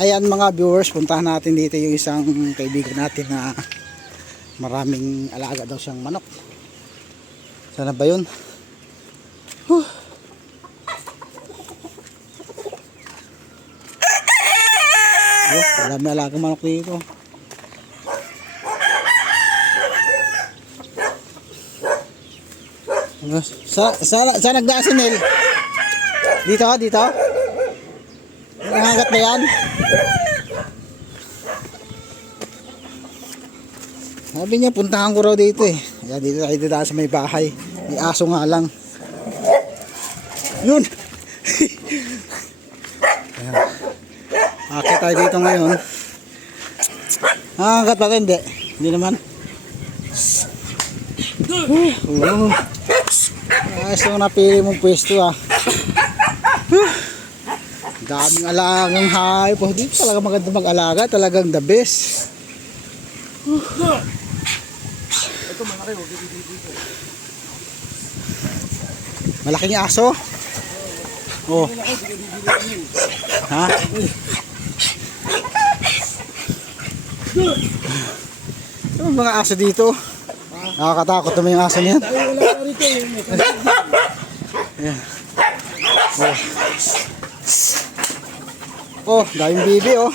Ayan mga viewers, puntahan natin dito yung isang kaibigan natin na maraming alaga daw siyang manok. Sana ba yun? Oh, marami alagang manok dito. Saan nagdaan si Nel? Dito? Nangangat ba yan? Sabi niya puntahan ko raw dito eh. Ayan, dito tayo dito sa may bahay. May aso nga lang. Yun. Ayan. Akit tayo dito ngayon. Nangangat ba ito? Hindi naman. Ayos yung napili mong pwesto ah. Daming alagang hayop. Dito talaga maganda mag-alaga. Talagang the best. Ito malaki. Malaking aso. Oh. Ha? Ano mga aso dito? Nakakatakot naman yung aso niyan. Yeah. Oh, daming bibi oh.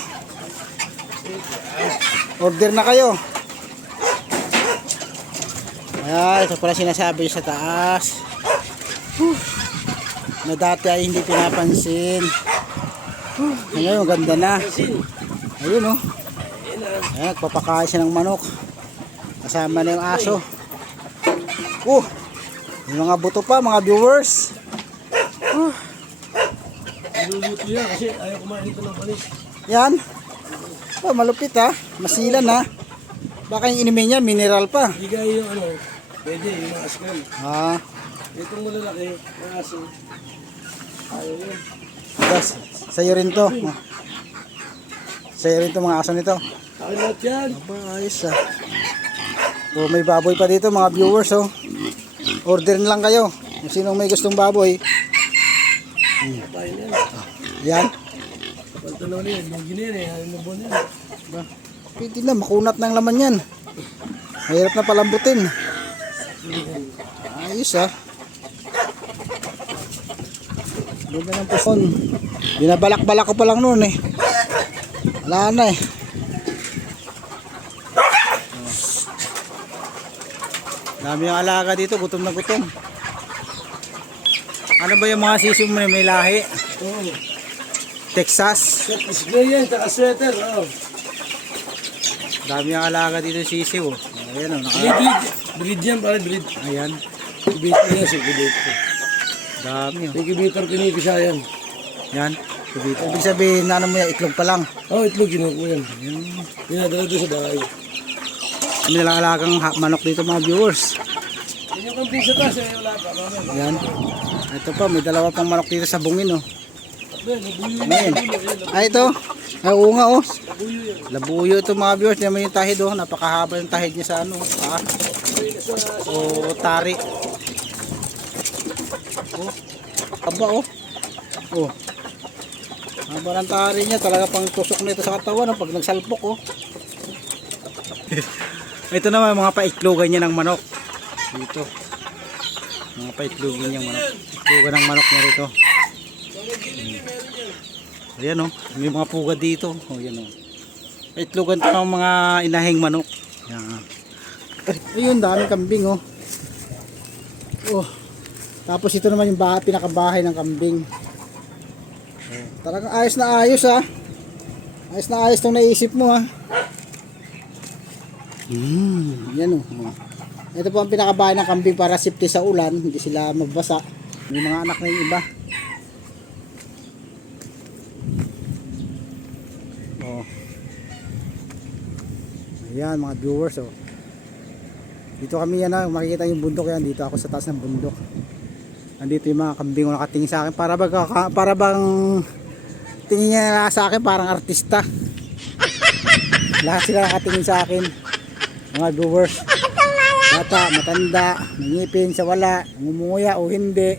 Order na kayo. Ayan, ito pala sinasabi sa taas. Na dati ay hindi pinapansin. Ngayon, ganda na. Ayun oh. Ayan, nagpapakain siya ng manok. Kasama na yung aso. Yung mga buto pa, mga viewers. Niluluto yan kasi ayaw kumain ito ng panis. Yan. Oh, malupit ha. Masilan ha. Baka yung inimin niya, mineral pa. Hindi kaya yung ano, pwede yung mga askal. Ah. Itong malalaki, mga aso. Ayaw yun. Das, sa'yo rin to. Sa'yo rin to mga aso nito. Akin lahat yan. Aba, ayos ah. Oh, may baboy pa dito mga viewers oh. Order na lang kayo. Kung sinong may gustong baboy. Tayo yan. Ayan. Pantanaw na yan. Yung giniyan eh. Ayaw na buwan yan. Ba, pwede na, makunat ng laman yan. Mahirap na palambutin. Ayos ah. Ganda ng puson. Binabalak-balak ko pa lang noon eh. Wala na eh. Dami yung alaga dito, gutom na gutom. Ano ba yung mga sisiw mo may lahi? Oo. Texas. Display yan, taka sweater. Oo. Dami yung alaga dito sisiw. Ayan o. Breed yan, pare breed. Ayan. Incubator yan, sa incubator. Dami o. Incubator kinikisa yan. Yan. Ibig sabihin, ano mo yan, itlog pa lang. Oo, itlog kinuko yan. Dinadala doon sa bahay. Kami nalang alagang manok dito mga viewers. Yan yung kambing sa taas, wala pa. Ayan. Ito pa, may dalawa pang manok dito sa bungin o. Ayan. Ay ito. Ay oo nga o. Labuyo ito mga viewers. Naman yung tahid o. Napakahaba yung tahid niya sa ano. O tari. O. Haba o. O. Haba ng tari niya. Talaga pang tusok na ito sa katawan o. Pag nagsalpok o. Ito naman mga paiklogan niya ng manok. Dito. Mga paiklogin niya manok. Iklogan ng manok niya rito. Ayan o. May mga puga dito. O yan o. Paiklogan ito ng mga inahing manok. Yan. Ayun, daming kambing o. Oh. Tapos ito naman yung pinakabahay ng kambing. Talagang ayos na ayos ha. Ayos na ayos itong naisip mo ha. Yan o. Ito po ang pinakabahay ng kambing para safety sa ulan, hindi sila magbasa. May mga anak na yung iba. Oh. Ayan mga viewers oh. Dito kami yan ha, makikita yung bundok yan. Dito ako sa taas ng bundok. Nandito yung mga kambing nakatingin sa akin. Para bang tingin niya sa akin parang artista. Lahat sila nakatingin sa akin. Mga viewers. Bata, matanda, nangipin sa wala, ngumunguya o hindi.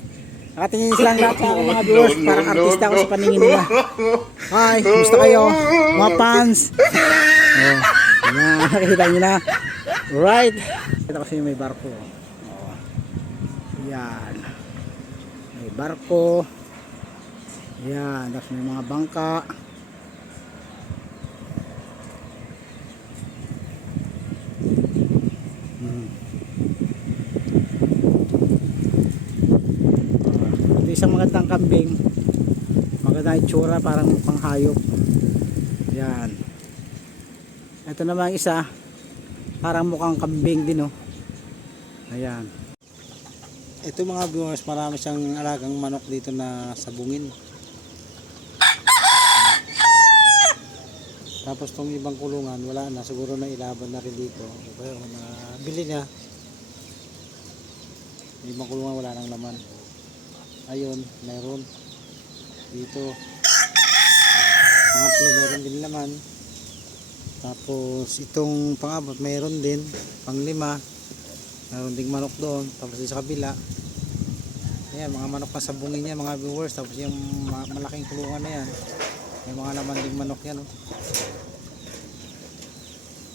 Nakatingin silang lahat sa akin mga viewers. Parang artista ako sa paningin nila. Hi, kumusta kayo? Mga fans. Oh, yan, nakikita nyo na. Right. Kita kasi may barko. Oh, yan. May barko. Yan, tapos may mga bangka. Isang magandang kambing, magandang itsura, parang mukhang hayop. Yan, ito naman isa, parang mukhang kambing din, oh. Ayan, ito mga viewers, marami siyang alagang manok dito na sabungin. Tapos tong ibang kulungan wala na, siguro na ilaban na rin dito, kaya nabili niya. Yung ibang kulungan wala nang laman. Ayun, meron dito pangatlo, meron din naman. Tapos itong pang-abot meron din, pang-lima meron ding manok doon. Tapos sa kabila, ayan, mga manok na sabungin niya mga viewers. Tapos yung malaking kulungan na yan, may mga laman ding manok yan, oh.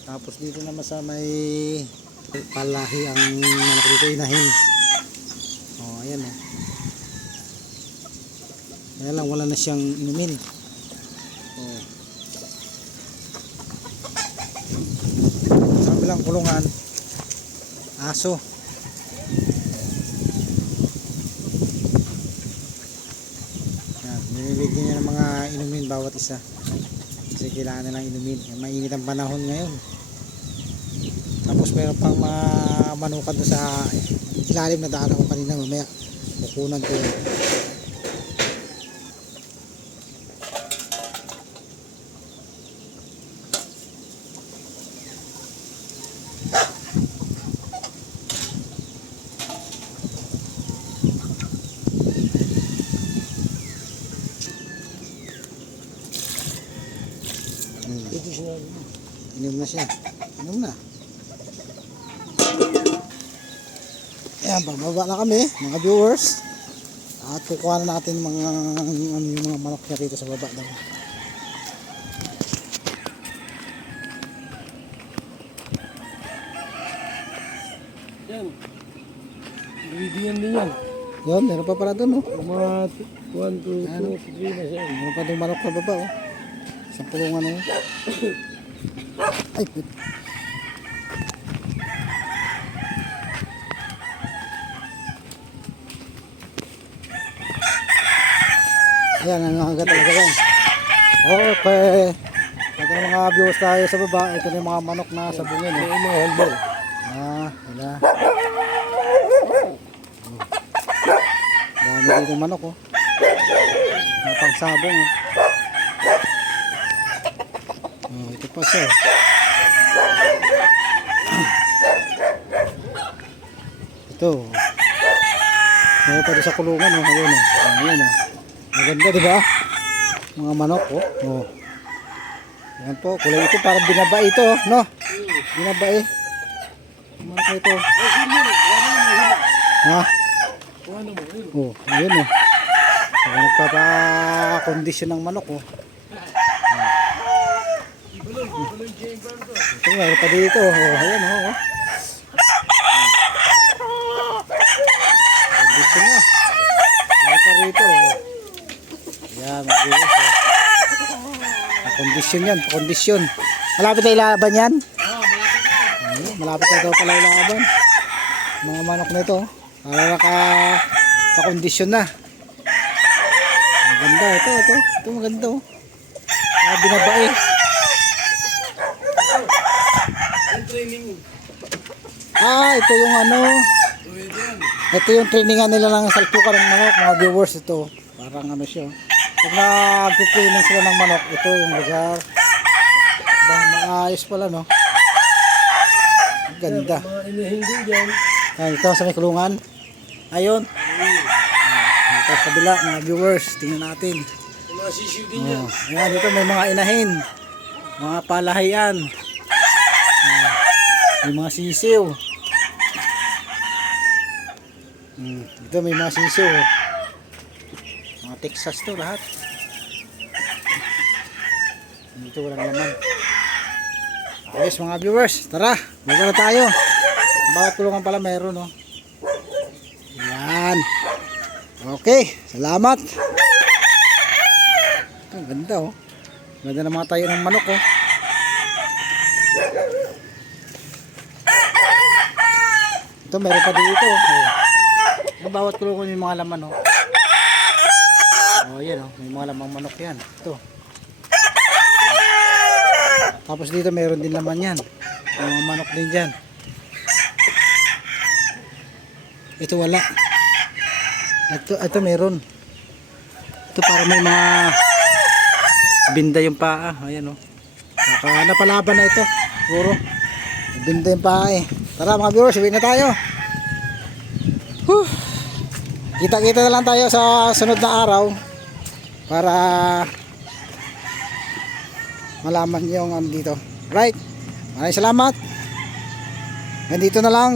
Tapos dito naman sa may palahi ang manok dito, inahin. Oh, ayan, oh. Kaya lang wala na siyang inumin. Oh. Sa kabilang kulungan, aso. Yan, binibigyan niya ng mga inumin bawat isa. Kasi kailangan nilang inumin. Mainit ang panahon ngayon. Tapos meron pang mga manukan doon sa ilalim na daan ako kanina, mamaya kukunan ko yun. Inom na siya. Inom na. Ayan, bababa na kami mga viewers. At kukuha na natin yung mga manok niya dito sa baba daw. Yan. Bibigyan din yan. Yun, meron pa pala doon, oh. Mga 1, 2, 3 na siya. Meron pa doon manok sa baba, oh. Isang pulungan na yun. Ay, ayan, nangangagat talaga yan. Okay. Ito na mga viewers tayo sa baba. Ito na yung mga manok na sabungin, eh. May mga halbal. Wala. Dami dito manok, oh. Napang sabong, oh. Oh, ito pa siya. Ito. Meron pa doon sa kulungan, oh. Ayun, oh. Ayun, oh. Maganda, di ba? Mga manok, oh. Oh. Yan po, kulay ito parang binaba ito, oh. No? Binaba, eh. Manok na ito. Ha? Oh, ayun, oh. So, nagpapa-kondisyon ng manok, oh. Ito nga, pa dito, oh. Ayan, oh. Kondisyon na. Ano pa rito, oh. Ayan, mag-iwas, oh. Kondisyon yan, kondisyon. Malapit na ilaban yan? Ayun, malapit na daw pala ilaban. Mga manok na ito, oh. Para ka-kondisyon na. Maganda, ito maganda, oh. Binabae. Ito yung ano. Ito yung trainingan nila ng salpukan ng manok, mga viewers. Ito, parang ano siya. Pag nag-training sila ng manok, ito yung lugar. Maayos pala, no? Ganda. Mga inahindi dyan. Ito sa may kulungan. Ayun. Ito sa kabila, mga viewers. Tingnan natin. Mga sisiw din yan. Ayan, dito may mga inahin. Mga palahayan. May mga sisiw. Ito may mga sisiw. Texas to lahat. Dito walang laman. Ayos mga viewers, tara, baba na tayo. Bawat kulungan pala meron, no? Yan. Okay, salamat. Ito, ang ganda, oh. Ganda ng mga tayo ng manok, oh. Ito, meron pa dito, oh. Yung bawat kulungan may mga laman, oh. Oh, yan, oh. May mga lamang manok yan. Ito. Tapos dito meron din laman yan. May mga manok din dyan. Ito wala. Ito meron. Ito para may mga binda yung paa. Ayan, oh. Napalaban na ito. Puro. Binda yung paa eh. Tara mga viewers, uwi na tayo. Whew. Kita-kita na lang tayo sa sunod na araw para malaman yung dito. Right? Maraming salamat. Nandito na lang.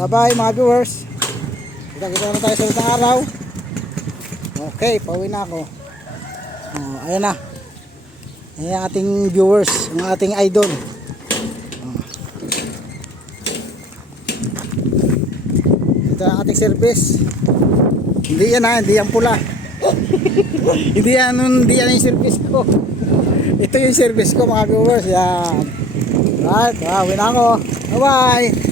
Bye-bye mga viewers. Kita-kita na tayo sa sunod na araw. Okay, pauwi na ako. Oh, ayan na. Ayan ang ating viewers, ang ating idol. Ito ang ating service. Hindi yan ha, hindi yan pula. hindi yan yung service ko. Ito yung service ko mga viewers. Yan. Right, wow, win ako. Bye bye.